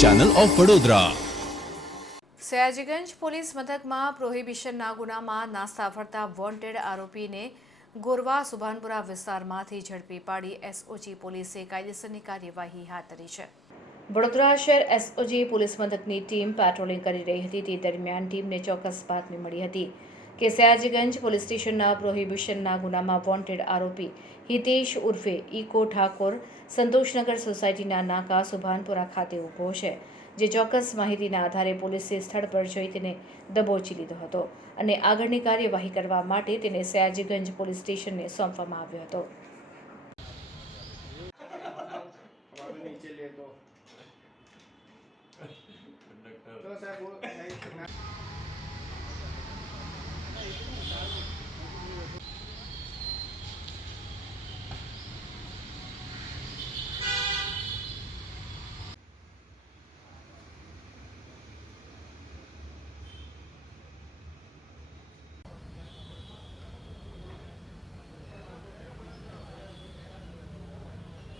Channel of Vadodara Sayajiganj police મથકમાં પ્રોહિબિશનના ગુનામાં નાસ્તા ફરતા વોન્ટેડ આરોપીને ગોરવા સુભાનપુરા વિસ્તારમાંથી ઝડપી પાડી એસઓજી પોલીસે કાયદેસરની કાર્યવાહી હાથ ધરી છે. વડોદરા શહેર એસઓજી પોલીસ મથકની ટીમ પેટ્રોલિંગ કરી રહી હતી. તે દરમિયાન ટીમને ચોક્કસ બાતમી મળી હતી. કે સયાજીગંજ પોલીસ સ્ટેશનના પ્રોહિબિશનના ગુનામાં વોન્ટેડ આરોપી હિતેશ ઉર્ફે ઈકો ઠાકોર સંતોષનગર સોસાયટીના નાકા સુભાનપુરા ખાતે ઊભો છે, જે ચોક્કસ માહિતીના આધારે પોલીસે સ્થળ પર જઈ તેને દબોચી લીધો હતો અને આગળની કાર્યવાહી કરવા માટે તેને સયાજીગંજ પોલીસ સ્ટેશનને સોંપવામાં આવ્યો હતો. તો સાહેબ